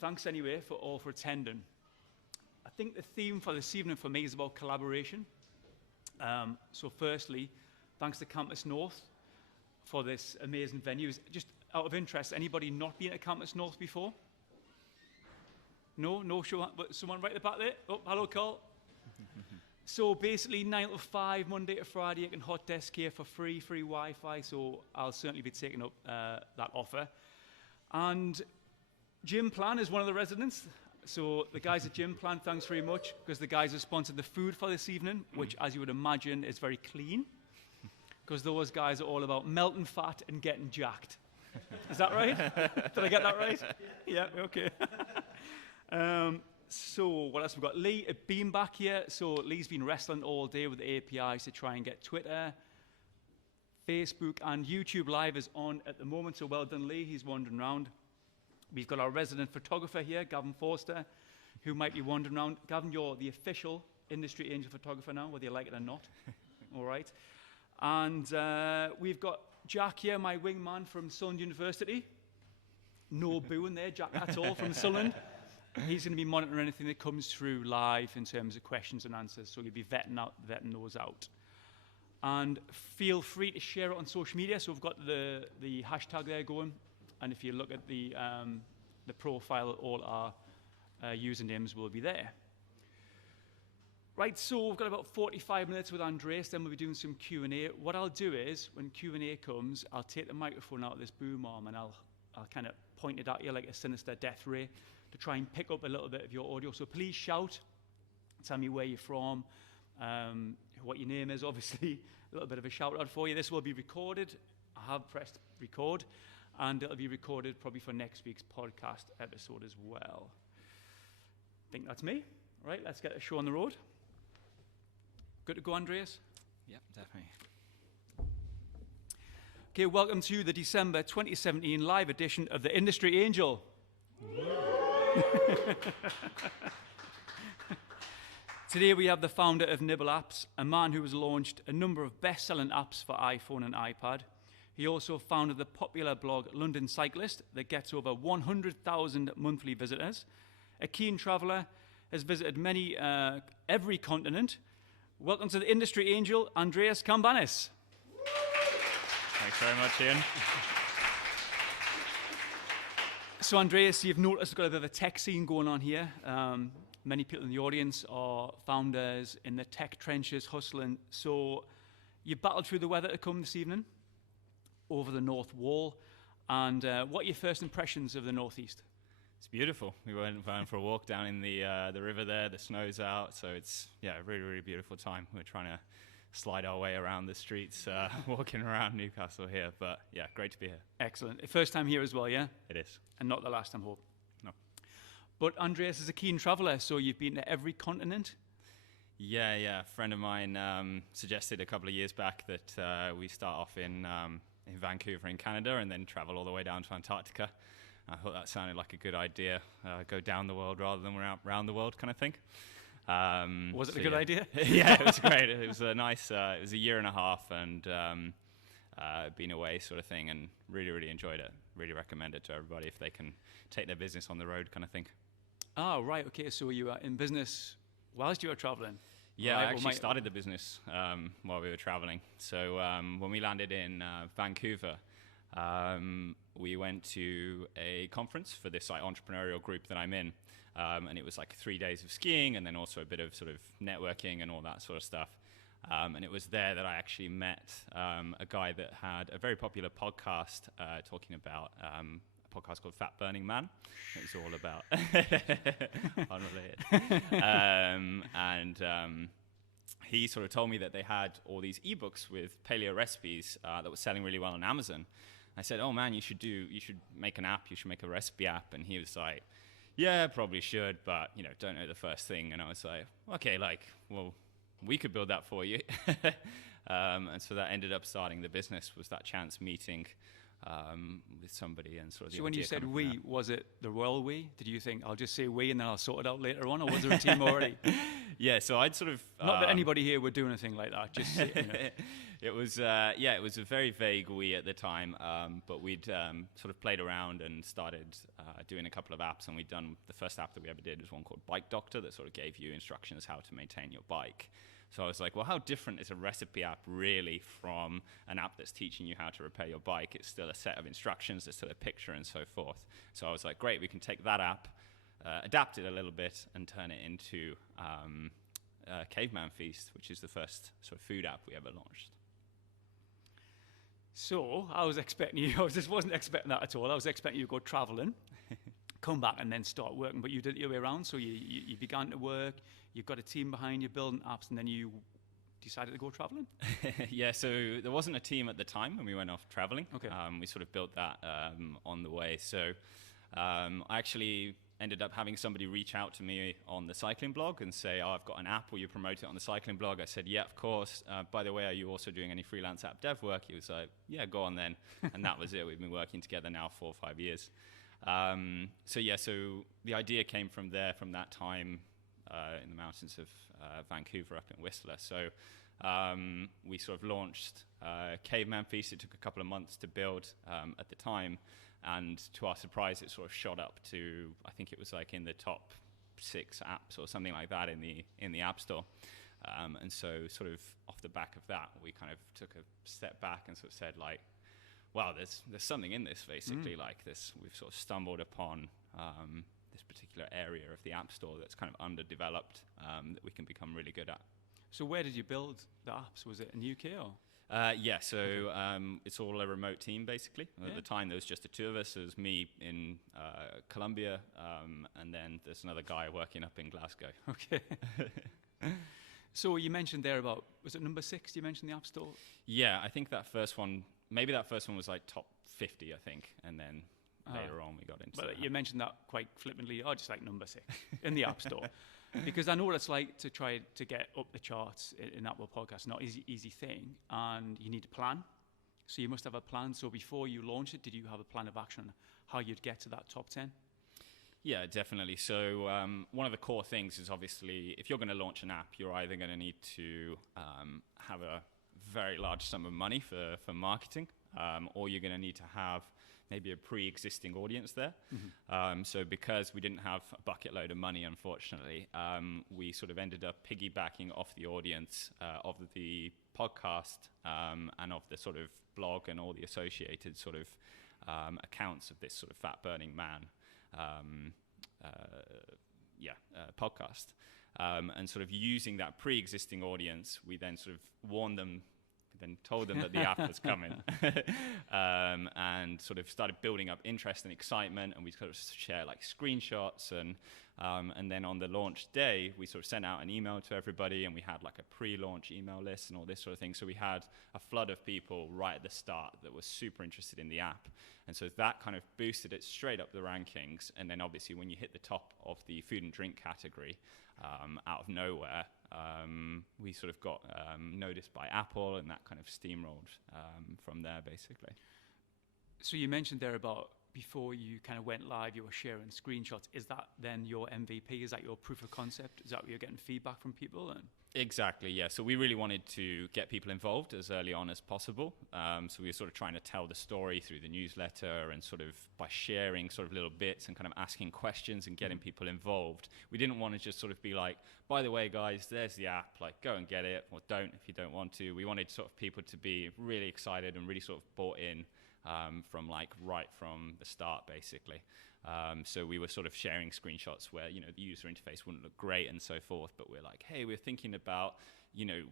Thanks anyway for all for attending. I think the theme for this evening for me is about collaboration. So firstly, thanks to Campus North for this amazing venue. Just out of interest, anybody not been at Campus North before? No, show, but someone right at the back there. Oh, hello, Carl. So basically 9 to 5, Monday to Friday, you can hot desk here for free Wi-Fi, so I'll certainly be taking up that offer. And Gym Plan is one of the residents. So the guys at Gym Plan, thanks very much, because the guys have sponsored the food for this evening, which, as you would imagine, is very clean, because those guys are all about melting fat and getting jacked. Is that right? Did I get that right? Yeah, okay. So what else we've got? Lee at Beam back here. So Lee's been wrestling all day with the APIs to try and get Twitter, Facebook, and YouTube Live is on at the moment. So well done, Lee. He's wandering around. We've got our resident photographer here, Gavin Forster, who might be wandering around. Gavin, you're the official Industry Angel photographer now, whether you like it or not. All right. And we've got Jack here, my wingman from Sunderland University. No booing there, Jack, at all, from Sunderland. He's going to be monitoring anything that comes through live in terms of questions and answers, so you'll be vetting those out. And feel free to share it on social media. So we've got the hashtag there going. And if you look at the profile, all our usernames will be there. Right, so we've got about 45 minutes with Andreas, then we'll be doing some Q&A. What I'll do is, when Q&A comes, I'll take the microphone out of this boom arm and I'll kind of point it at you like a sinister death ray to try and pick up a little bit of your audio. So please shout, tell me where you're from, what your name is, obviously. A little bit of a shout out for you. This will be recorded. I have pressed record. And it'll be recorded probably for next week's podcast episode as well. I think that's me. Right, let's get the show on the road. Good to go, Andreas? Yep, definitely. Okay, welcome to the December 2017 live edition of the Industry Angel. Today we have the founder of Nibble Apps, a man who has launched a number of best-selling apps for iPhone and iPad. He also founded the popular blog London Cyclist that gets over 100,000 monthly visitors. A keen traveller, has visited every continent. Welcome to the Industry Angel, Andreas Kambanis. Thanks very much, Ian. So Andreas, you've noticed we've got a bit of a tech scene going on here. Many people in the audience are founders in the tech trenches, hustling. So you've battled through the weather to come this evening over the North Wall. And what are your first impressions of the Northeast? It's beautiful. We went for a walk down in the river there. The snow's out, so it's a really, really beautiful time. We're trying to slide our way around the streets, walking around Newcastle here. But yeah, great to be here. Excellent. First time here as well, yeah? It is. And not the last time, hope. No. But Andreas is a keen traveller, so you've been to every continent? Yeah. A friend of mine suggested a couple of years back that we start off in Vancouver in Canada and then travel all the way down to Antarctica. I thought that sounded like a good idea. Go down the world rather than around the world kind of thing. Was it a good idea? Yeah, it was great. It was a nice, it was a year and a half and been away sort of thing and really, really enjoyed it. Really recommend it to everybody if they can take their business on the road kind of thing. Oh, right. Okay, so you were in business whilst you were traveling? Yeah, right. I actually started the business while we were traveling. So when we landed in Vancouver, we went to a conference for this entrepreneurial group that I'm in. And it was like 3 days of skiing and then also a bit of sort of networking and all that sort of stuff. And it was there that I actually met a guy that had a very popular podcast talking about a podcast called Fat Burning Man. It was all about unrelated. He sort of told me that they had all these ebooks with paleo recipes that were selling really well on Amazon. I said, "Oh man, you should make an app. You should make a recipe app." And he was like, "Yeah, probably should, but don't know the first thing." And I was like, "Okay, well, we could build that for you." And so that ended up starting the business. Was that chance meeting with somebody and sort of. So when you said we, was it the royal we? Did you think I'll just say we and then I'll sort it out later on, or was there a team already? Yeah, so I'd sort of not that anybody here would do anything like that. Just It was it was a very vague Wii at the time, but we'd sort of played around and started doing a couple of apps, and the first app that we ever did was one called Bike Doctor that sort of gave you instructions how to maintain your bike. So I was like, well, how different is a recipe app really from an app that's teaching you how to repair your bike? It's still a set of instructions, there's still a picture and so forth. So I was like, great, we can take that app, adapt it a little bit, and turn it into Caveman Feast, which is the first sort of food app we ever launched. So I was expecting you, I just wasn't expecting that at all. I was expecting you to go traveling, come back and then start working, but you did it the other way around. So you began to work, you've got a team behind you building apps, and then you decided to go traveling? Yeah, so there wasn't a team at the time when we went off traveling. Okay. We sort of built that on the way. So I actually ended up having somebody reach out to me on the cycling blog and say, oh, I've got an app, will you promote it on the cycling blog? I said, yeah, of course. By the way, are you also doing any freelance app dev work? He was like, yeah, go on then. And that was it. We've been working together now 4 or 5 years. So the idea came from there, from that time in the mountains of Vancouver up in Whistler. So we sort of launched Caveman Feast. It took a couple of months to build at the time. And to our surprise, it sort of shot up to, I think it was like in the top 6 apps or something like that in the App Store. And so sort of off the back of that, we kind of took a step back and sort of said like, wow, there's something in this basically, like this. We've sort of stumbled upon this particular area of the App Store that's kind of underdeveloped that we can become really good at. So where did you build the apps? Was it in the UK or? It's all a remote team basically. At the time there was just the 2 of us. It was me in Colombia, and then there's another guy working up in Glasgow. Okay. So you mentioned there about, was it number 6 you mentioned the App Store? Yeah, I think that first one was like top 50, I think, and then later on we got into But you mentioned that quite flippantly, just like number 6 in the App Store. Because I know what it's like to try to get up the charts in Apple Podcasts. Not easy thing, and you need a plan. So you must have a plan. So before you launch it, did you have a plan of action on how you'd get to that top 10? Yeah, definitely. So one of the core things is obviously if you're going to launch an app, you're either going to need to have a very large sum of money for marketing, or you're going to need to have maybe a pre-existing audience there. Mm-hmm. So because we didn't have a bucket load of money, unfortunately, we sort of ended up piggybacking off the audience of the podcast and of the sort of blog and all the associated sort of accounts of this sort of fat-burning man podcast. And sort of using that pre-existing audience, we then sort of told them that the app was coming and sort of started building up interest and excitement, and we sort of share like screenshots and then on the launch day we sort of sent out an email to everybody, and we had like a pre-launch email list and all this sort of thing. So we had a flood of people right at the start that were super interested in the app, and so that kind of boosted it straight up the rankings. And then obviously when you hit the top of the food and drink category out of nowhere, we sort of got noticed by Apple, and that kind of steamrolled from there, basically. So you mentioned there about before you kind of went live, you were sharing screenshots. Is that then your MVP? Is that your proof of concept? Is that where you're getting feedback from people? Exactly, yeah. So we really wanted to get people involved as early on as possible. So we were sort of trying to tell the story through the newsletter and sort of by sharing sort of little bits and kind of asking questions and getting people involved. We didn't want to just sort of be like, by the way, guys, there's the app, like go and get it, or don't if you don't want to. We wanted sort of people to be really excited and really sort of bought in from like right from the start, basically. So we were sort of sharing screenshots where, the user interface wouldn't look great and so forth, but we're like, hey, we're thinking about,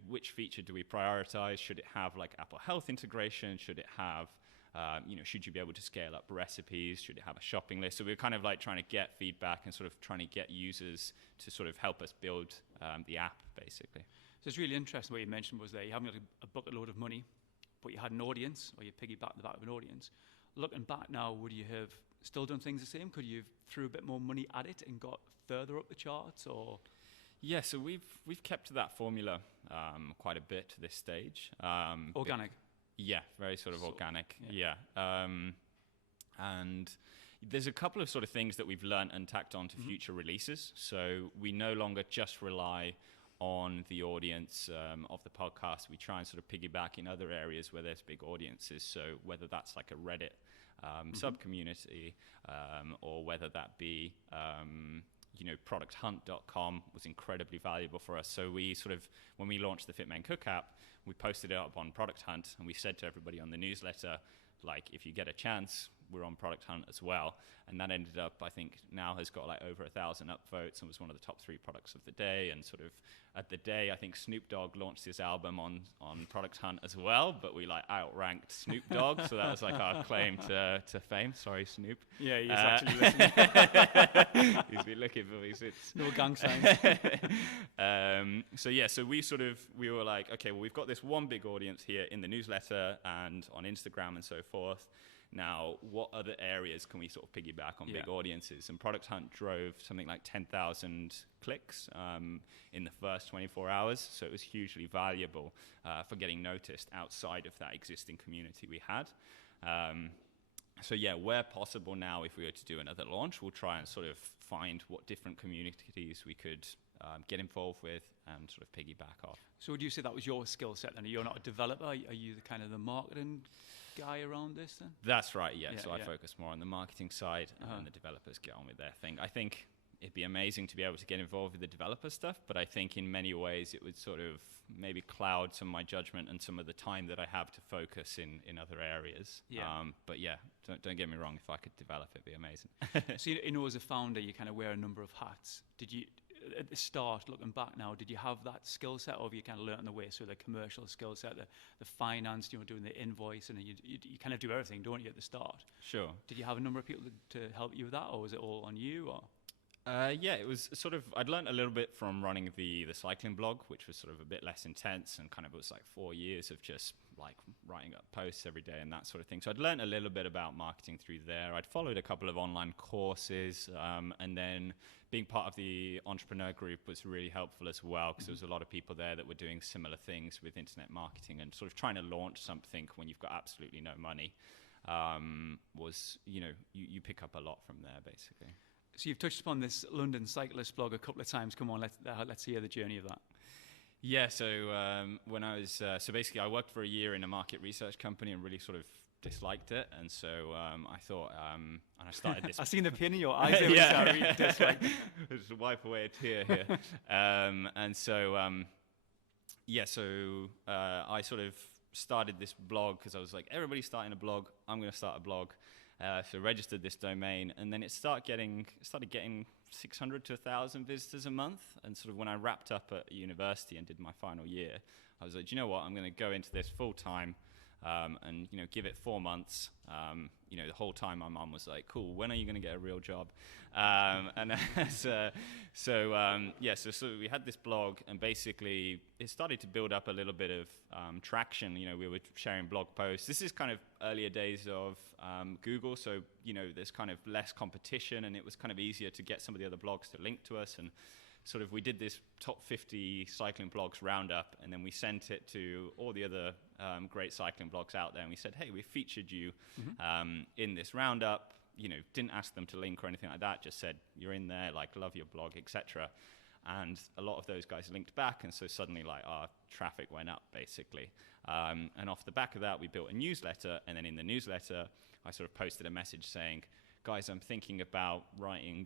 which feature do we prioritize? Should it have like Apple Health integration? Should it have, should you be able to scale up recipes? Should it have a shopping list? So we're kind of like trying to get feedback and sort of trying to get users to sort of help us build the app, basically. So it's really interesting what you mentioned was there, you haven't got a bucket load of money, but you had an audience, or you piggybacked the back of an audience. Looking back now, would you have still done things the same? Could you have threw a bit more money at it and got further up the charts, or? Yeah, so we've kept to that formula quite a bit to this stage. Organic? Yeah, very sort of organic, yeah. And there's a couple of sort of things that we've learned and tacked on to future releases. So we no longer just rely on the audience of the podcast, we try and sort of piggyback in other areas where there's big audiences. So whether that's like a Reddit sub-community, or whether that be, producthunt.com was incredibly valuable for us. So we sort of, when we launched the Fit Men Cook app, we posted it up on Product Hunt, and we said to everybody on the newsletter, like, if you get a chance, we're on Product Hunt as well. And that ended up, I think, now has got like over 1,000 upvotes and was one of the top 3 products of the day. And sort of at the day, I think Snoop Dogg launched his album on Product Hunt as well, but we like outranked Snoop Dogg. So that was like our claim to fame. Sorry, Snoop. Yeah, he's actually listening. He's been looking for me since. No gang signs. So we were like, okay, well, we've got this one big audience here in the newsletter and on Instagram and so forth. Now, what other areas can we sort of piggyback on big audiences? And Product Hunt drove something like 10,000 clicks in the first 24 hours. So it was hugely valuable for getting noticed outside of that existing community we had. Where possible now, if we were to do another launch, we'll try and sort of find what different communities we could get involved with and sort of piggyback off. So would you say that was your skill set then? You're not a developer? Are you the kind of the marketing guy around this then? That's right, yeah. So I focus more on the marketing side, and then the developers get on with their thing. I think it'd be amazing to be able to get involved with the developer stuff, but I think in many ways it would sort of maybe cloud some of my judgment and some of the time that I have to focus in other areas. Don't get me wrong, if I could develop, it'd be amazing. So as a founder, you kind of wear a number of hats. Did you, at the start, looking back now, did you have that skill set, or have you kind of learned on the way? So the commercial skill set, the finance, doing the invoice, and then you kind of do everything, don't you, at the start? Sure. Did you have a number of people to help you with that, or was it all on you? Or it was sort of, I'd learned a little bit from running the cycling blog, which was sort of a bit less intense, and kind of it was like 4 years of just like writing up posts every day and that sort of thing. So I'd learned a little bit about marketing through there. I'd followed a couple of online courses, and then being part of the entrepreneur group was really helpful as well, because there was a lot of people there that were doing similar things with internet marketing, and sort of trying to launch something when you've got absolutely no money you pick up a lot from there, basically. So you've touched upon this London cyclist blog a couple of times. Come on, let's hear the journey of that. Yeah, so when I was basically I worked for a year in a market research company and really sort of disliked it, and so I thought, and I started this. I've seen the pin in your eyes. Yeah, dislike. Just wipe away a tear here. I sort of started this blog because I was like, everybody's starting a blog. I'm going to start a blog. So registered this domain, and then it started getting 600 to 1,000 visitors a month. And sort of when I wrapped up at university and did my final year, I was like, do you know what? I'm going to go into this full time, and give it 4 months. The whole time my mum was like, "Cool, when are you going to get a real job?" So we had this blog, and basically it started to build up a little bit of traction. We were sharing blog posts. This is kind of earlier days of Google, so there's kind of less competition, and it was kind of easier to get some of the other blogs to link to us. And sort of we did this top 50 cycling blogs roundup, and then we sent it to all the other great cycling blogs out there, and we said, hey, we featured you in this roundup. Didn't ask them to link or anything like that, just said, you're in there, like, love your blog, etc. And a lot of those guys linked back, and so suddenly like our traffic went up, basically. And off the back of that, we built a newsletter, and then in the newsletter, I sort of posted a message saying, guys, I'm thinking about writing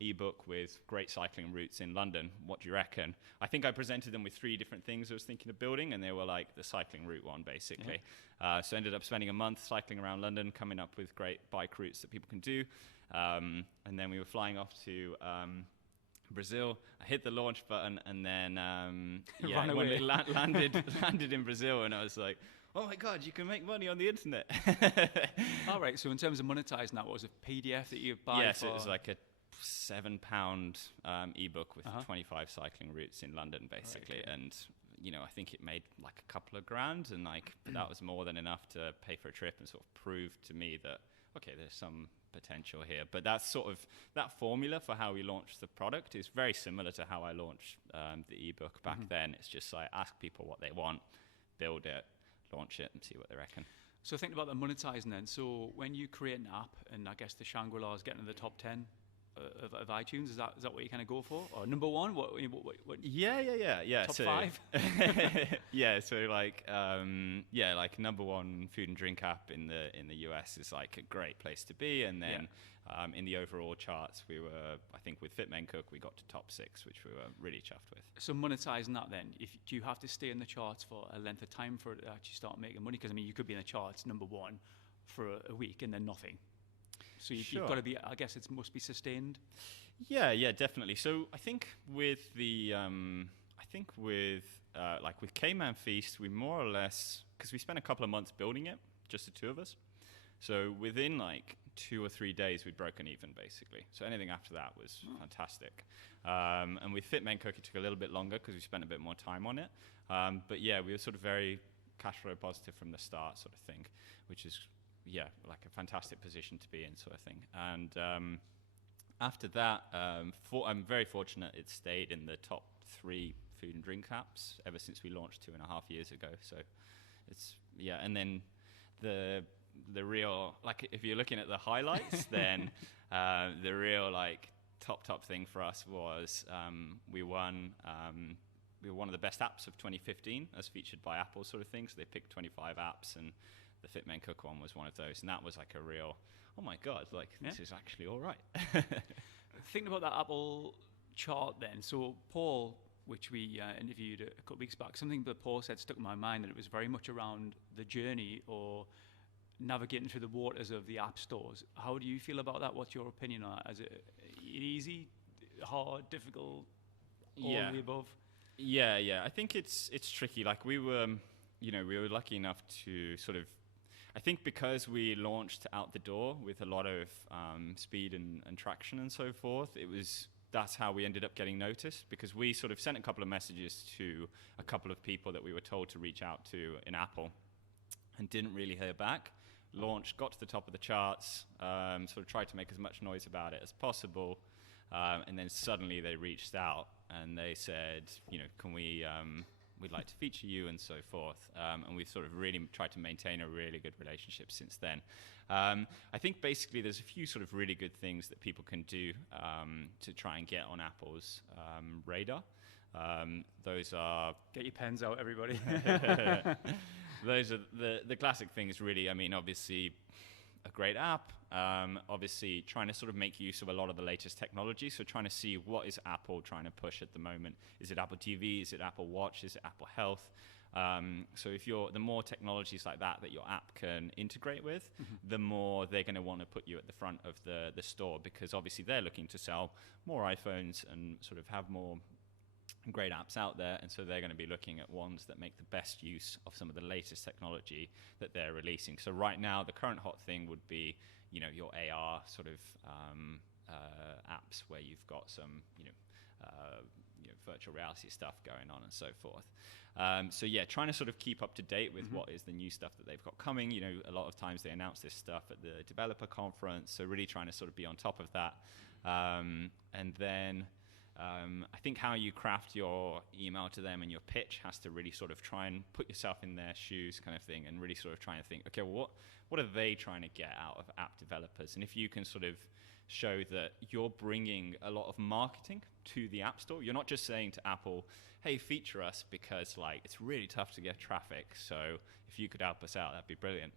ebook with great cycling routes in London. What do you reckon? I think I presented them with 3 different things I was thinking of building, and they were like the cycling route one, basically. So ended up spending a month cycling around London, coming up with great bike routes that people can do. And then we were flying off to Brazil. I hit the launch button, and then when it landed in Brazil, and I was like, oh my God, you can make money on the internet. All right, so in terms of monetizing that, what was a PDF that you buy? Yes, it was like a £7 ebook with 25 cycling routes in London, basically. Right, okay. And I think it made like a couple of grand, and that was more than enough to pay for a trip and sort of prove to me that, okay, there's some potential here. But that's sort of that formula for how we launched the product is very similar to how I launched the ebook back then. It's just like ask people what they want, build it, launch it, and see what they reckon. So think about the monetizing then. So when you create an app, and I guess the Shangri-La is getting to the top 10 of iTunes? Is that what you kind of go for? Or number one? What Yeah. Top so, five? yeah. So like, like number one food and drink app in the US is like a great place to be. And then in the overall charts, we were, I think, with Fit Men Cook, we got to top 6, which we were really chuffed with. So monetizing that, then, do you have to stay in the charts for a length of time for it to actually start making money? Because I mean, you could be in the charts number one for a week and then nothing. So you've got to be, I guess it must be sustained. Yeah, definitely. So I think with with K-Man Feast, we more or less, because we spent a couple of months building it, just the two of us. So within like 2 or 3 days, we'd broken even, basically. So anything after that was fantastic. And with Fit Men Cook, it took a little bit longer because we spent a bit more time on it. But yeah, we were sort of very cash flow positive from the start, sort of thing, which is, like a fantastic position to be in, sort of thing. And after that, I'm very fortunate it stayed in the top 3 food and drink apps ever since we launched 2.5 years ago. So it's, and then the real, like, if you're looking at the highlights, then the real, like, top thing for us was we were one of the best apps of 2015 as featured by Apple, sort of thing. So they picked 25 apps, and the Fit Men Cook one was one of those, and that was like a real, oh my god, like this is actually all right. Thinking about that Apple chart then, so Paul, which we interviewed a couple of weeks back, something that Paul said stuck in my mind, that it was very much around the journey or navigating through the waters of the app stores. How do you feel about that? What's your opinion on that? Is it easy, hard, difficult, all of the above? Yeah. I think it's tricky. Like we were lucky enough to sort of, I think because we launched out the door with a lot of speed and traction and so forth, that's how we ended up getting noticed, because we sort of sent a couple of messages to a couple of people that we were told to reach out to in Apple and didn't really hear back. Launched, got to the top of the charts, sort of tried to make as much noise about it as possible, and then suddenly they reached out and they said, can we'd like to feature you and so forth. And we've sort of really tried to maintain a really good relationship since then. I think basically there's a few sort of really good things that people can do to try and get on Apple's radar. Those are... Get your pens out, everybody. Those are the classic things, really. I mean, obviously, a great app. Obviously, trying to sort of make use of a lot of the latest technology. So trying to see what is Apple trying to push at the moment. Is it Apple TV? Is it Apple Watch? Is it Apple Health? So the more technologies like that your app can integrate with, the more they're going to want to put you at the front of the store, because obviously they're looking to sell more iPhones and sort of have more great apps out there, and so they're going to be looking at ones that make the best use of some of the latest technology that they're releasing. So right now, the current hot thing would be, your AR sort of apps where you've got some, virtual reality stuff going on and so forth. So trying to sort of keep up to date with what is the new stuff that they've got coming. A lot of times they announce this stuff at the developer conference, so really trying to sort of be on top of that. And then I think how you craft your email to them and your pitch has to really sort of try and put yourself in their shoes, kind of thing, and really sort of trying to think, okay, well, what are they trying to get out of app developers? And if you can sort of show that you're bringing a lot of marketing to the App Store, you're not just saying to Apple, hey, feature us, because like it's really tough to get traffic, so if you could help us out, that'd be brilliant.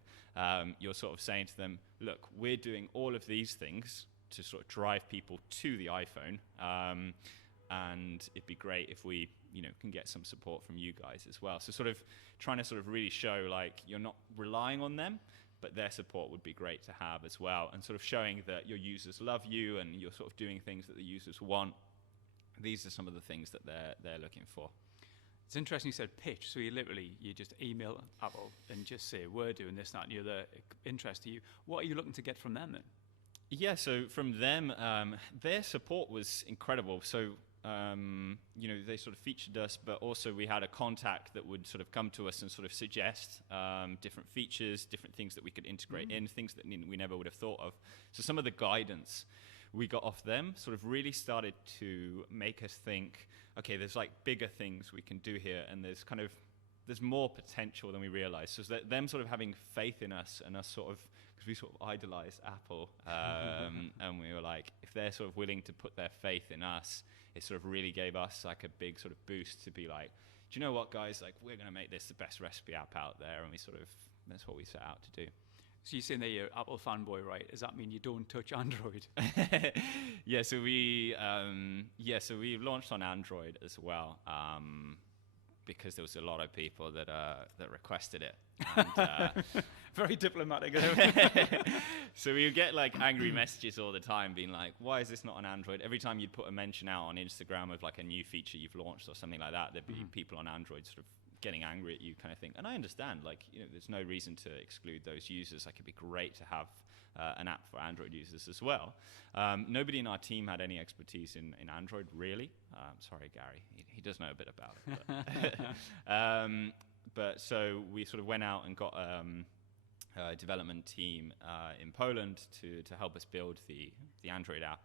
You're sort of saying to them, look, we're doing all of these things to sort of drive people to the iPhone, and it'd be great if we can get some support from you guys as well. So sort of trying to sort of really show like you're not relying on them, but their support would be great to have as well, and sort of showing that your users love you and you're sort of doing things that the users want. These are some of the things that they're looking for. It's interesting you said pitch. So you just email Apple and just say, we're doing this, that, and the other, interest to you. What are you looking to get from them then? Yeah, so from them, their support was incredible. So, they sort of featured us, but also we had a contact that would sort of come to us and sort of suggest different features, different things that we could integrate in, things that we never would have thought of. So some of the guidance we got off them sort of really started to make us think, okay, there's like bigger things we can do here, and there's more potential than we realized. So that them sort of having faith in us and us sort of because we sort of idolized Apple, and we were like, if they're sort of willing to put their faith in us, it sort of really gave us like a big sort of boost to be like, do you know what, guys? Like, we're going to make this the best recipe app out there, and that's what we set out to do. So you're saying that you're Apple fanboy, right? Does that mean you don't touch Android? Yeah, so we launched on Android as well, because there was a lot of people that requested it. And, very diplomatic. so we would get like angry messages all the time being like, why is this not on Android? Every time you'd put a mention out on Instagram of like a new feature you've launched or something like that, there'd be people on Android sort of getting angry at you kind of thing. And I understand, like, there's no reason to exclude those users. Like, it'd be great to have an app for Android users as well. Nobody in our team had any expertise in Android, really. Sorry, Gary. He does know a bit about it. But, but so we sort of went out and got a development team in Poland to help us build the Android app.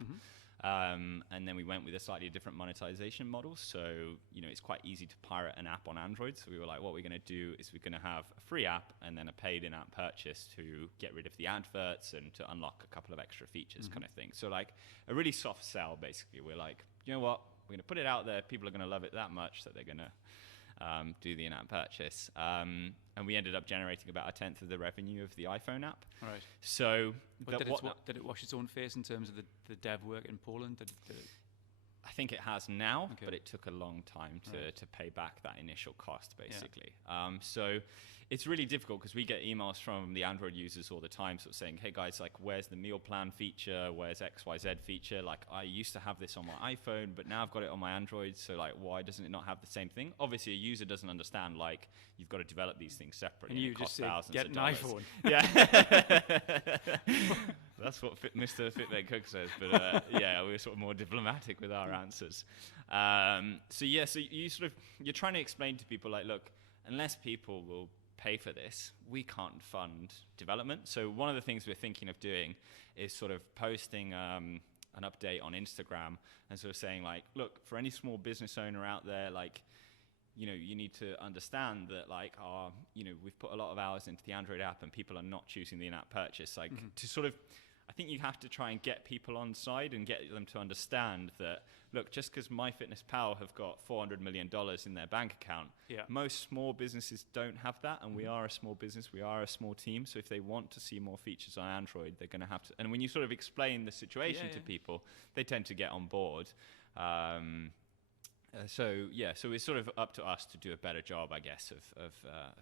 And then we went with a slightly different monetization model. So, it's quite easy to pirate an app on Android. So we were like, what we're going to do is we're going to have a free app and then a paid in-app purchase to get rid of the adverts and to unlock a couple of extra features kind of thing. So like a really soft sell, basically. We're like, you know what? We're going to put it out there. People are going to love it that much that they're going to do the in-app purchase. And we ended up generating about 1/10 of the revenue of the iPhone app. Right. So did it wash its own face in terms of the dev work in Poland? Did it I think it has now, Okay. but it took a long time Right. to pay back that initial cost, basically. So it's really difficult because we get emails from the Android users all the time sort of saying, hey guys, like, where's the meal plan feature? Where's XYZ feature? Like, I used to have this on my iPhone, but now I've got it on my Android. So like, why doesn't it not have the same thing? Obviously, a user doesn't understand, like, you've got to develop these things separately. And you it just costs say, thousands get of an dollars. iPhone. Yeah. That's what Mr. Fitbit Cook says, but yeah, we're sort of more diplomatic with our answers. So you're trying to explain to people like, look, unless people will pay for this, we can't fund development. So one of the things we're thinking of doing is sort of posting an update on Instagram and sort of saying like, look, for any small business owner out there, like, you need to understand that, like, we've put a lot of hours into the Android app and people are not choosing the in-app purchase. Like, to sort of, I think you have to try and get people on side and get them to understand that, look, just because MyFitnessPal have got $400 million in their bank account, most small businesses don't have that, and we are a small business, we are a small team, so if they want to see more features on Android, they're going to have to, and when you sort of explain the situation to people, they tend to get on board. So it's sort of up to us to do a better job, I guess, of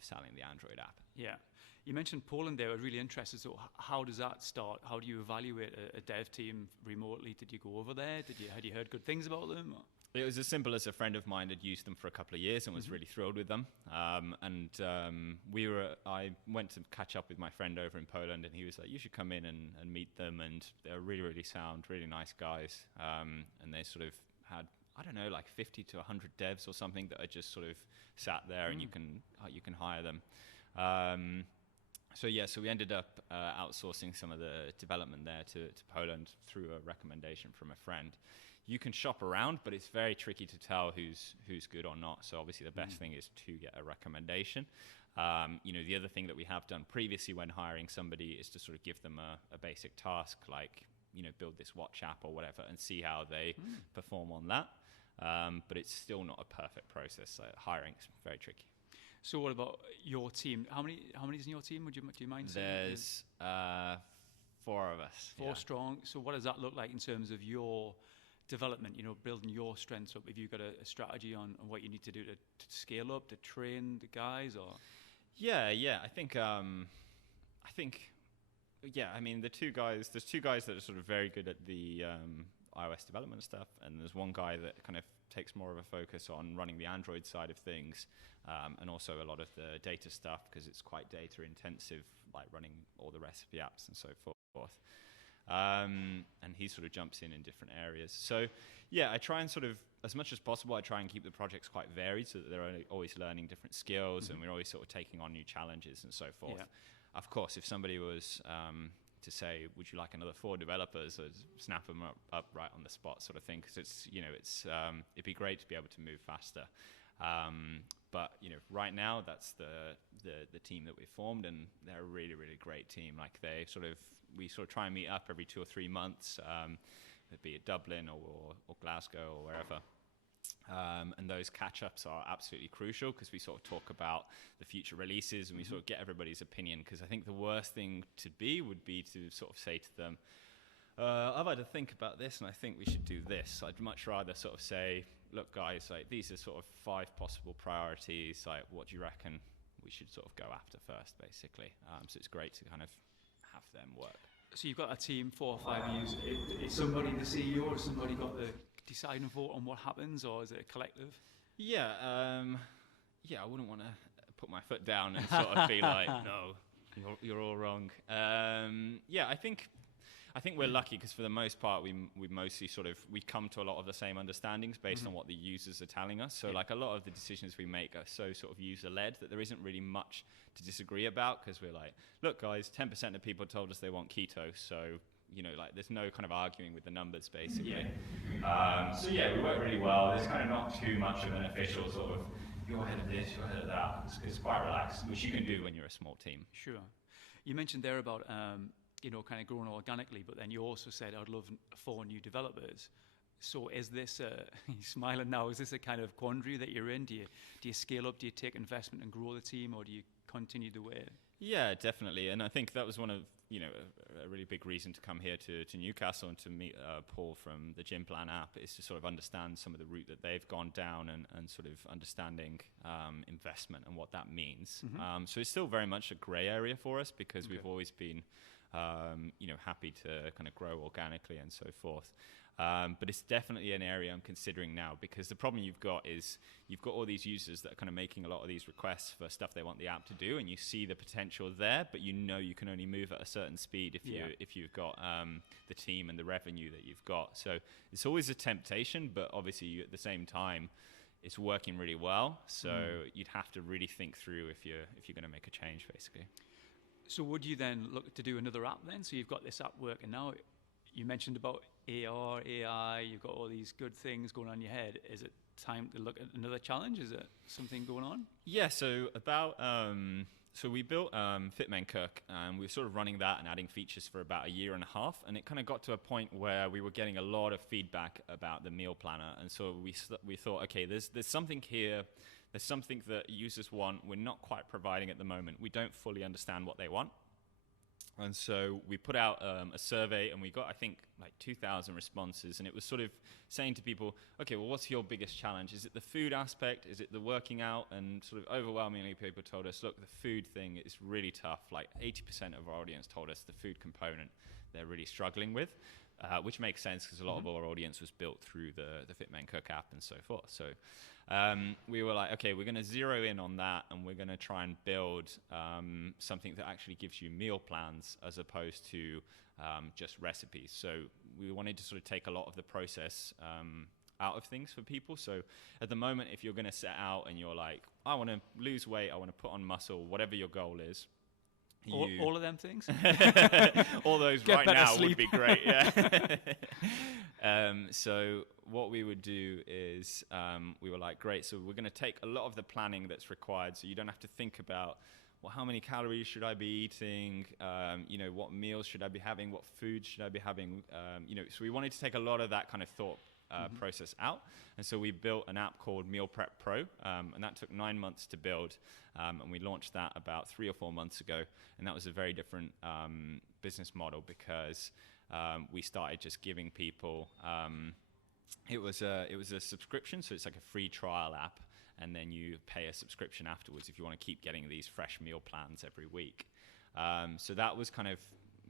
selling the Android app. Yeah. You mentioned Poland there. I was really interested. So how does that start? How do you evaluate a dev team remotely? Did you go over there? Had you heard good things about them? Or? It was as simple as a friend of mine had used them for a couple of years and was really thrilled with them. I went to catch up with my friend over in Poland, and he was like, you should come in and meet them. And they're really, really sound, really nice guys. And they sort of had, I don't know, like 50 to 100 devs or something that are just sort of sat there, and you can hire them. So we ended up outsourcing some of the development there to Poland through a recommendation from a friend. You can shop around, but it's very tricky to tell who's good or not. So obviously the best thing is to get a recommendation. The other thing that we have done previously when hiring somebody is to sort of give them a basic task, like, build this watch app or whatever, and see how they perform on that. But it's still not a perfect process. Hiring is very tricky. So what about your team? How many is in your team? Do you mind saying? There's 4 of us. 4 strong. So what does that look like in terms of your development? Building your strengths up. Have you got a strategy on what you need to do to scale up, to train the guys, or? Yeah. I think. I mean, there's 2 guys that are sort of very good at the iOS development stuff, and there's one guy that kind of takes more of a focus on running the Android side of things, and also a lot of the data stuff, because it's quite data intensive, like running all the recipe apps and so forth. And he sort of jumps in different areas. So I try and sort of, as much as possible, I try and keep the projects quite varied so that they're always learning different skills, and we're always sort of taking on new challenges and so forth. Yeah. Of course, if somebody was to say, would you like another 4 developers, I'd snap them up right on the spot, sort of thing, because it'd be great to be able to move faster. But right now, that's the team that we formed, and they're a really, really great team. Like we sort of try and meet up every 2 or 3 months, be it Dublin or Glasgow or wherever. And those catch-ups are absolutely crucial because we sort of talk about the future releases and we sort of get everybody's opinion, because I think the worst thing to be would be to sort of say to them, I've had to think about this and I think we should do this. I'd much rather sort of say, look guys, like these are sort of 5 possible priorities, like what do you reckon we should sort of go after first, basically. So it's great to kind of have them work. So you've got a team, 4 or 5 years. Is somebody the CEO, or somebody got the deciding vote on what happens, or is it a collective? Yeah, I wouldn't want to put my foot down and sort of be like, no, you're all wrong. I think we're lucky because for the most part we mostly we come to a lot of the same understandings based on what the users are telling us. So like a lot of the decisions we make are so sort of user-led that there isn't really much to disagree about, because we're like, look guys, 10% of people told us they want keto, so like there's no kind of arguing with the numbers basically. We work really well. There's kind of not too much of an official sort of you're ahead of this, you're ahead of that. It's quite relaxed, which you can do when you're a small team. Sure. You mentioned there about kind of growing organically, but then you also said I'd love 4 new developers. So is this, you're smiling now, is this a kind of quandary that you're in? Do you scale up, do you take investment and grow the team, or do you continue the way? Yeah, definitely. And I think that was one of, a really big reason to come here to Newcastle and to meet Paul from the Gym Plan app, is to sort of understand some of the route that they've gone down and sort of understanding investment and what that means. So it's still very much a grey area for us, because we've always been happy to kind of grow organically and so forth. But it's definitely an area I'm considering now, because the problem you've got is you've got all these users that are kind of making a lot of these requests for stuff they want the app to do, and you see the potential there, but you can only move at a certain speed if you've got the team and the revenue that you've got. So it's always a temptation, but obviously at the same time, it's working really well. So you'd have to really think through if you're going to make a change, basically. So would you then look to do another app then? So you've got this app working now. You mentioned about AR, AI, you've got all these good things going on in your head. Is it time to look at another challenge? Is it something going on? Yeah, so we built Fitmen Cook, and we were sort of running that and adding features for about 1.5 years, and it kind of got to a point where we were getting a lot of feedback about the meal planner, and so we thought, okay, there's something here. There's something that users want. We're not quite providing at the moment. We don't fully understand what they want. And so we put out a survey, and we got, I think, like 2,000 responses. And it was sort of saying to people, okay, well, what's your biggest challenge? Is it the food aspect? Is it the working out? And sort of overwhelmingly, people told us, look, the food thing is really tough. Like 80% of our audience told us the food component they're really struggling with. Which makes sense, because a lot of our audience was built through the Fitmen Cook app and so forth. So we were like, okay, we're going to zero in on that, and we're going to try and build something that actually gives you meal plans as opposed to just recipes. So we wanted to sort of take a lot of the process out of things for people. So at the moment, if you're going to set out and you're like, I want to lose weight, I want to put on muscle, whatever your goal is, all of them things? All those right now would be great, yeah. So what we would do is we were like, great, so we're going to take a lot of the planning that's required, so you don't have to think about, well, how many calories should I be eating? What meals should I be having? What food should I be having? So we wanted to take a lot of that kind of thought process out. And so we built an app called Meal Prep Pro, and that took 9 months to build. And we launched that about 3 or 4 months ago. And that was a very different business model, because we started just giving people, it was a subscription. So it's like a free trial app. And then you pay a subscription afterwards if you want to keep getting these fresh meal plans every week. So that was kind of,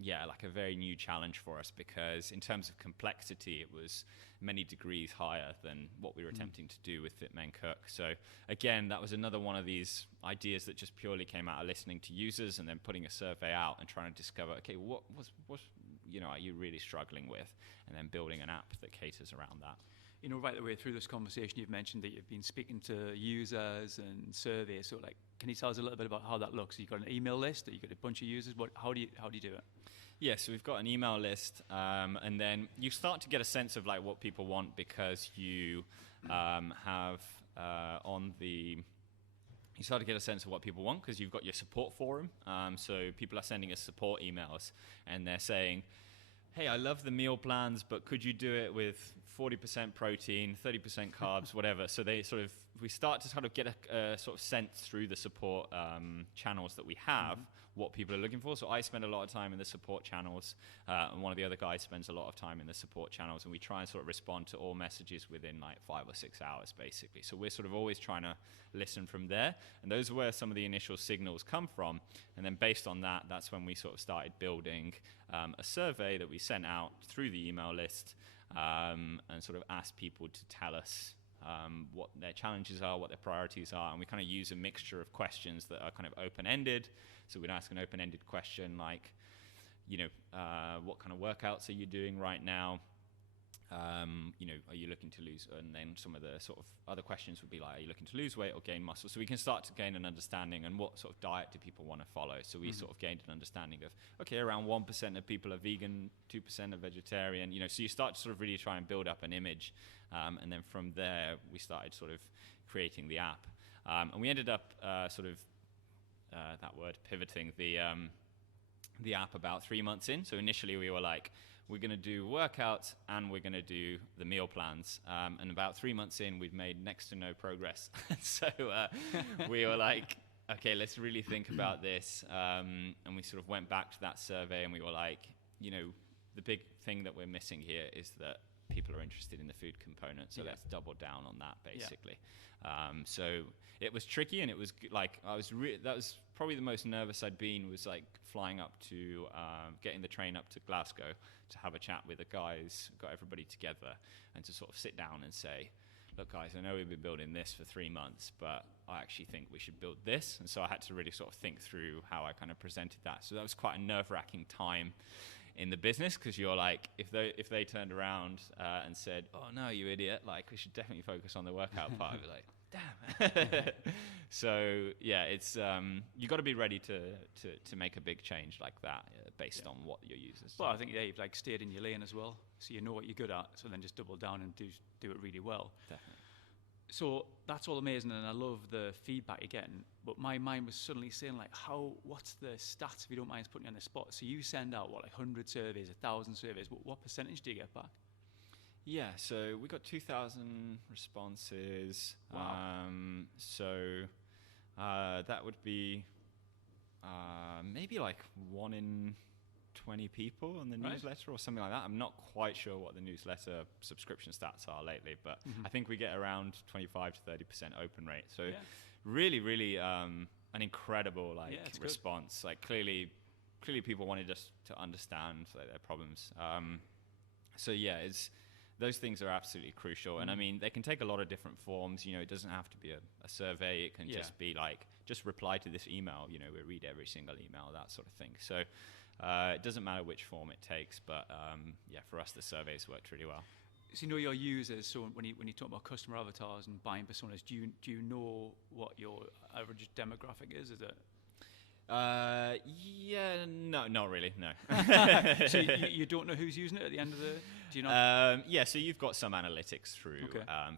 like a very new challenge for us, because in terms of complexity, it was many degrees higher than what we were attempting to do with Fitmen Cook. So again, that was another one of these ideas that just purely came out of listening to users and then putting a survey out and trying to discover, okay, what are you really struggling with? And then building an app that caters around that. Right the way through this conversation, you've mentioned that you've been speaking to users and surveys. So, can you tell us a little bit about how that looks? You've got an email list, or you've got a bunch of users. How do you do it? Yeah, so we've got an email list, and then you start to get a sense of what people want, because you have on the you start to get a sense of what people want because you've got your support forum. So people are sending us support emails and they're saying, hey, I love the meal plans, but could you do it with 40% protein, 30% carbs, whatever? So we start to sort of get a sort of sense through the support channels that we have, what people are looking for. So I spend a lot of time in the support channels, and one of the other guys spends a lot of time in the support channels, and we try and sort of respond to all messages within like 5 or 6 hours, basically. So we're sort of always trying to listen from there, and those are where some of the initial signals come from. And then based on that, that's when we sort of started building a survey that we sent out through the email list, and sort of asked people to tell us what their challenges are, what their priorities are, and we kind of use a mixture of questions that are kind of open-ended. So we'd ask an open-ended question like, what kind of workouts are you doing right now? Are you looking to lose? And then some of the sort of other questions would be like, are you looking to lose weight or gain muscle? So we can start to gain an understanding and what sort of diet do people want to follow. So we sort of gained an understanding of, okay, around 1% of people are vegan, 2% are vegetarian, so you start to sort of really try and build up an image. And then from there, we started sort of creating the app. And we ended up pivoting the app about 3 months in. So initially we were like, we're going to do workouts and we're going to do the meal plans. And about 3 months in, we'd made next to no progress. So we were like, okay, let's really think about this. And we sort of went back to that survey and we were like, the big thing that we're missing here is that people are interested in the food component. So let's double down on that, basically. So it was tricky, and it was like that was probably the most nervous I'd been, was like flying up to getting the train up to Glasgow to have a chat with the guys, got everybody together, and to sort of sit down and say, look guys, I know we've been building this for 3 months, but I actually think we should build this. And so I had to really sort of think through how I kind of presented that. So that was quite a nerve-wracking time in the business, because you're like, if they turned around and said, oh no, you idiot, like we should definitely focus on the workout part, I'd be like, damn. So yeah, it's you got to be ready to make a big change like that based on what your users well, I think you've like stayed in your lane as well, so you know what you're good at, so then just double down and do it really well. Definitely. So that's all amazing, and I love the feedback you're getting. But my mind was suddenly saying, like, what's the stats, if you don't mind putting you on the spot? So you send out, 100 surveys, 1,000 surveys. What percentage do you get back? Yeah, so we got 2,000 responses. Wow. That would be maybe like 1 in 20 people on the newsletter or something like that. I'm not quite sure what the newsletter subscription stats are lately, but I think we get around 25 to 30% open rate. So really, really an incredible response. Good. Like clearly people wanted us to understand their problems. Those things are absolutely crucial. And I mean, they can take a lot of different forms. It doesn't have to be a survey. It can just be like, just reply to this email. We read every single email, that sort of thing. So it doesn't matter which form it takes, but for us, the surveys worked really well. So your users, so when you talk about customer avatars and buying personas, do you know what your average demographic is? Is it? No, not really, no. So you don't know who's using it at the end of the, do you know? So you've got some analytics through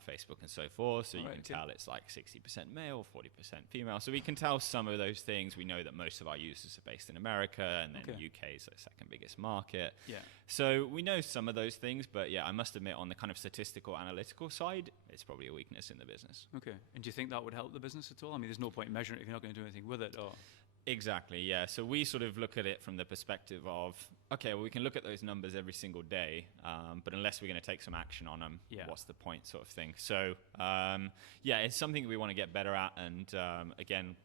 Facebook and so forth, so you can tell it's like 60% male, 40% female. So we can tell some of those things. We know that most of our users are based in America, and then the UK is the second biggest market. Yeah. So we know some of those things, but I must admit, on the kind of statistical, analytical side, it's probably a weakness in the business. Okay. And do you think that would help the business at all? I mean, there's no point in measuring it if you're not going to do anything with it, or... Exactly, yeah. So we sort of look at it from the perspective of, okay, well, we can look at those numbers every single day, but unless we're going to take some action on them, what's the point, sort of thing. So, it's something we want to get better at. And again,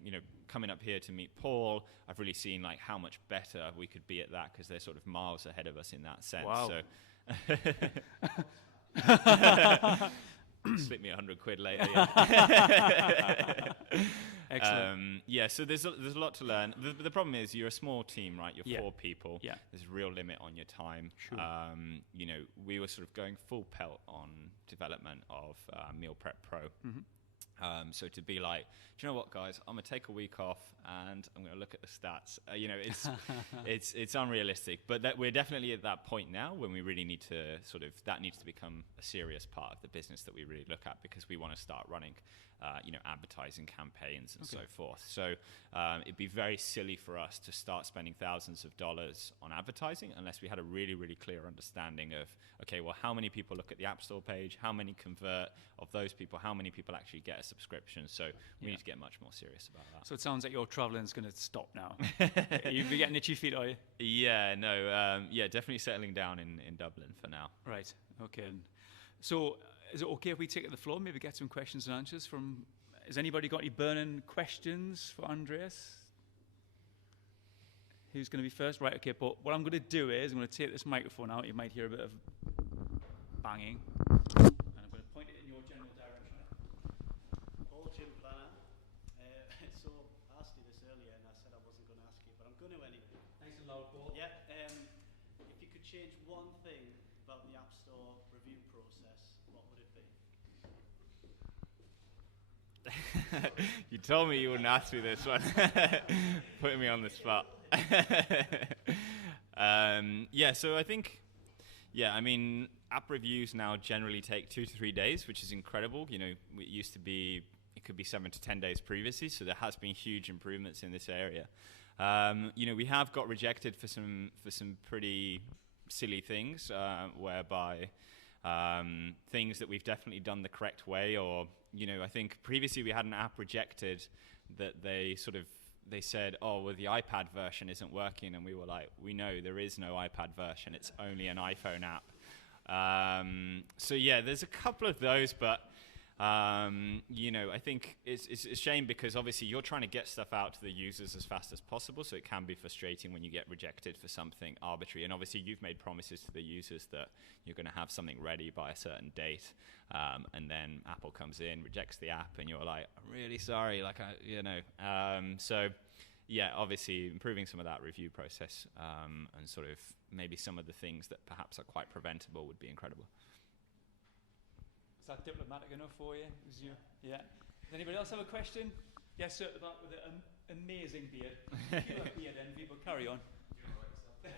coming up here to meet Paul, I've really seen like how much better we could be at that, because they're sort of miles ahead of us in that sense. Wow. So slip me £100 later. Yeah. Excellent. So there's a lot to learn. The problem is you're a small team, right? You're 4 people. Yeah. There's a real limit on your time. Sure. We were sort of going full pelt on development of Meal Prep Pro. So to be like, do you know what, guys? I'm gonna take a week off and I'm gonna look at the stats. It's unrealistic. But that we're definitely at that point now when we really need to that needs to become a serious part of the business that we really look at, because we want to start running, advertising campaigns and so forth. So it'd be very silly for us to start spending thousands of dollars on advertising unless we had a really, really clear understanding of, okay, well, how many people look at the App Store page? How many convert? Of those people, how many people actually get a subscription? So we need to get much more serious about that. So it sounds like your traveling's going to stop now. You've been getting itchy feet, are you? Yeah, no, definitely settling down in Dublin for now. Right, okay. So is it okay if we take it to the floor, maybe get some questions and answers from... Has anybody got any burning questions for Andreas? Who's going to be first? Right, okay, but what I'm going to do is I'm going to take this microphone out. You might hear a bit of banging. And I'm going to point it in your general direction. Paul, Jim Planner. So I asked you this earlier and I said I wasn't going to ask you, but I'm going to anyway. Nice and loud, Paul. Yeah, if you could change one thing about the App Store review process, what would it be? You told me you wouldn't ask me this one. Putting me on the spot. So I think, app reviews now generally take 2 to 3 days, which is incredible. It used to be, it could be 7 to 10 days previously, so there has been huge improvements in this area. We have got rejected for some pretty silly things, whereby things that we've definitely done the correct way, or I think previously we had an app rejected that they said, oh, well, the iPad version isn't working, and we were like, we know there is no iPad version, it's only an iPhone app. There's a couple of those, but I think it's a shame, because obviously you're trying to get stuff out to the users as fast as possible, so it can be frustrating when you get rejected for something arbitrary. And obviously you've made promises to the users that you're going to have something ready by a certain date, and then Apple comes in, rejects the app, and you're like, I'm really sorry, obviously improving some of that review process, and maybe some of the things that perhaps are quite preventable would be incredible. Is that diplomatic enough for you? Yeah. Does anybody else have a question? Yes, sir, at the back with an amazing beard. You have beard envy, but carry on. You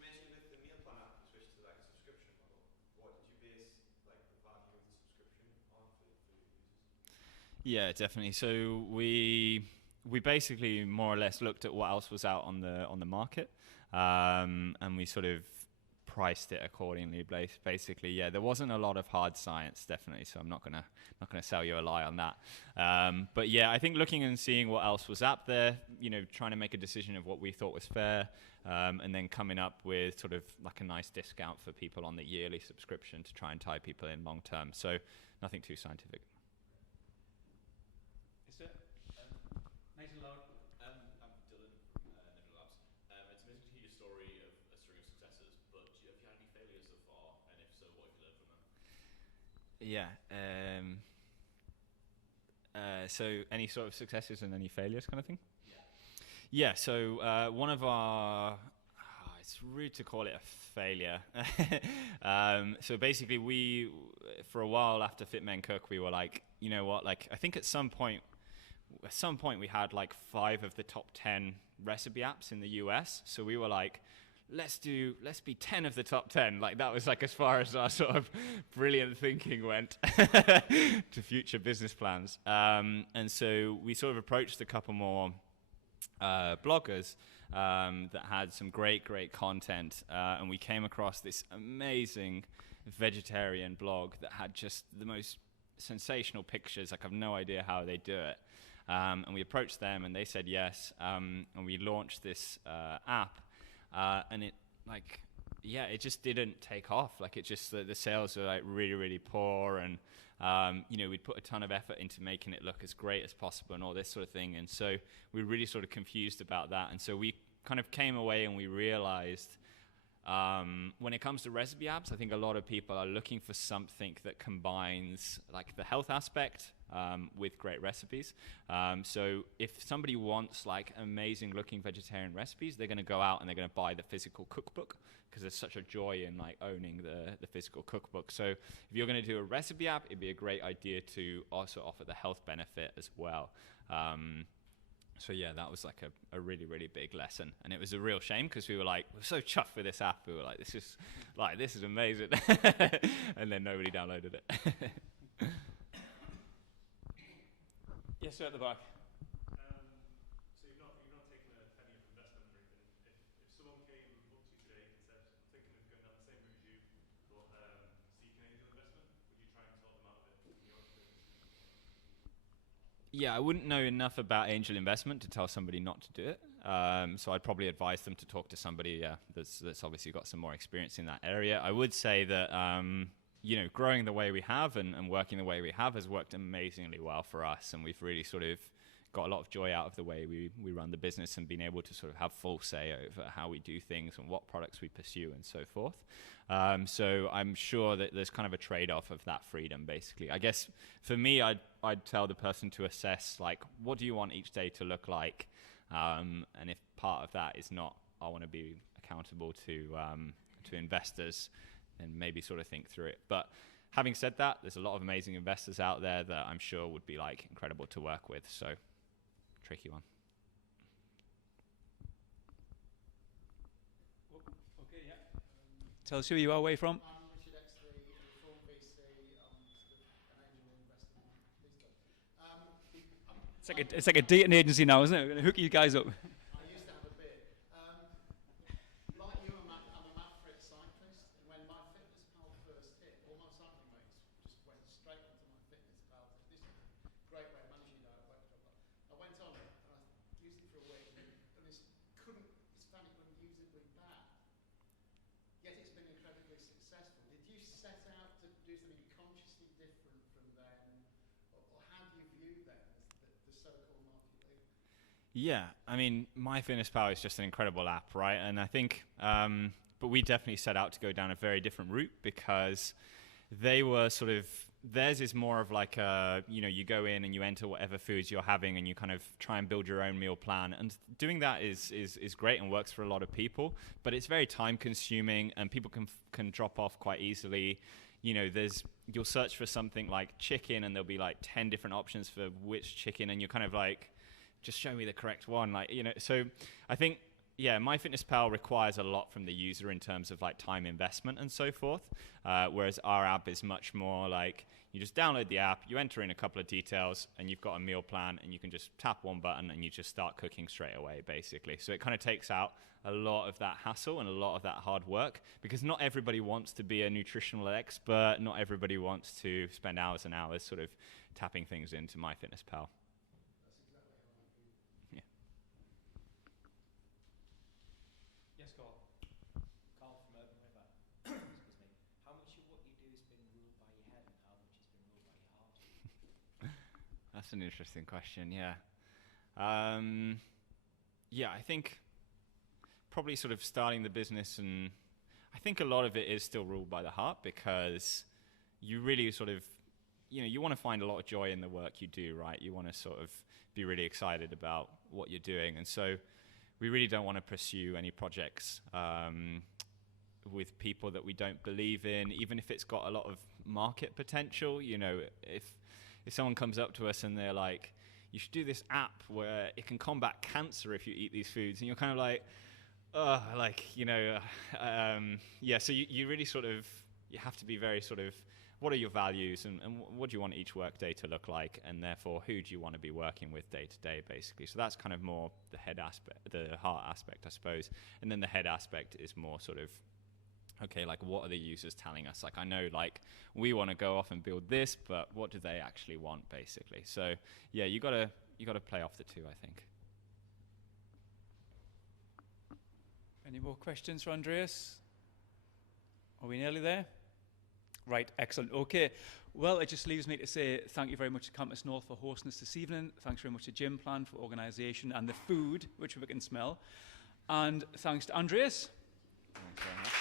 mentioned with the meal plan app, you switched to a subscription model. What did you base the value of the subscription on for your users? Yeah, definitely. So we basically more or less looked at what else was out on the market, and we priced it accordingly. Basically, there wasn't a lot of hard science, definitely. So I'm not gonna sell you a lie on that. But I think looking and seeing what else was out there, trying to make a decision of what we thought was fair, and then coming up with a nice discount for people on the yearly subscription to try and tie people in long term. So nothing too scientific. Is it? Nice and loud. I'm Dylan from Nebula Labs. It's amazing to hear your story of a string of successes, but have you had any failures so far? And if so, what have you learned from them? So any sort of successes and any failures kind of thing? Yeah. So one of our... it's rude to call it a failure. So basically we, for a while after Fit Men Cook, we were like, you know what, I think at some point we had 5 of the top 10 recipe apps in the US. So we were like, let's be 10 of the top 10. That was as far as our sort of brilliant thinking went to future business plans. And so we approached a couple more bloggers that had some great content, and we came across this amazing vegetarian blog that had just the most sensational pictures. I've no idea how they do it. And we approached them, and they said yes, and we launched this app, and it it just didn't take off. The sales were really poor, and we'd put a ton of effort into making it look as great as possible and all this sort of thing. And so we were really confused about that. And so we kind of came away and we realized When it comes to recipe apps, I think a lot of people are looking for something that combines like the health aspect with great recipes. So if somebody wants like amazing looking vegetarian recipes, they're going to go out and they're going to buy the physical cookbook, because there's such a joy in like owning the physical cookbook. So if you're going to do a recipe app, it'd be a great idea to also offer the health benefit as well. So yeah, that was like a really, really big lesson. And it was a real shame, because we were so chuffed with this app. We were like, this is amazing. And then nobody downloaded it. Yes, sir, at the back. So you've not taken a penny of investment or anything. If someone came up to you today and said, I'm thinking of going down the same route as you, but seeking angel investment, would you try and talk them out of it from your experience? Yeah, I wouldn't know enough about angel investment to tell somebody not to do it. So I'd probably advise them to talk to somebody that's obviously got some more experience in that area. I would say that growing the way we have and working the way we have has worked amazingly well for us, and we've really sort of got a lot of joy out of the way we run the business, and being able to sort of have full say over how we do things and what products we pursue and so forth. So I'm sure that there's kind of a trade-off of that freedom, basically. I guess for me, I'd tell the person to assess, like, what do you want each day to look like? And if part of that is not, I want to be accountable to investors, and maybe sort of think through it. But having said that, there's a lot of amazing investors out there that I'm sure would be like incredible to work with. So, tricky one. Okay, yeah. Tell us who you are, where you from. I'm Richard Exley, Reform VC, sort of an angel investor in Lisbon. It's like a dating agency now, isn't it? We're going to hook you guys up. I used to have a beard. Like you, I'm a maverick cyclist, and when my FitnessPal first hit, all my cycling mates just went straight onto my FitnessPal. This is a great way of managing diet, I went on it, and I used it for a week, and it's found it unusably bad. Yet it's been incredibly successful. Did you set out to do something consciously different from then, or how do you view them as the so-called market leader? Yeah, I mean, MyFitnessPal is just an incredible app, right? And I think, but we definitely set out to go down a very different route, because they were sort of, theirs is more of like you go in and you enter whatever foods you're having and you kind of try and build your own meal plan. And doing that is great and works for a lot of people, but it's very time consuming and people can drop off quite easily. You'll search for something like chicken and there'll be like 10 different options for which chicken, and you're kind of like, just show me the correct one. So I think, yeah, MyFitnessPal requires a lot from the user in terms of like time investment and so forth. Whereas our app is much more like, you just download the app, you enter in a couple of details, and you've got a meal plan, and you can just tap one button and you just start cooking straight away, basically. So it kind of takes out a lot of that hassle and a lot of that hard work, because not everybody wants to be a nutritional expert. Not everybody wants to spend hours and hours sort of tapping things into MyFitnessPal. Yes, Carl. Carl from Urban River. Excuse me. How much of what you do has been ruled by your head, and how much has been ruled by your heart? That's an interesting question, yeah. Yeah, I think probably sort of starting the business, and I think a lot of it is still ruled by the heart, because you really sort of, you want to find a lot of joy in the work you do, right? You want to sort of be really excited about what you're doing. And so we really don't want to pursue any projects with people that we don't believe in, even if it's got a lot of market potential. If someone comes up to us and they're like, you should do this app where it can combat cancer if you eat these foods, and you're kind of like, yeah, so you really sort of, you have to be very sort of, what are your values, and what do you want each work day to look like, and therefore who do you want to be working with day to day, basically. So that's kind of more the head aspect, the heart aspect, I suppose. And then the head aspect is more sort of, okay, like what are the users telling us? Like, I know, like, we want to go off and build this, but what do they actually want, basically? So yeah, you gotta play off the two, I think. Any more questions for Andreas? Are we nearly there? Right, excellent. Okay, well, it just leaves me to say thank you very much to Campus North for hosting us this evening. Thanks very much to Gym Plan for organisation and the food, which we can smell. And thanks to Andreas. Thanks very much.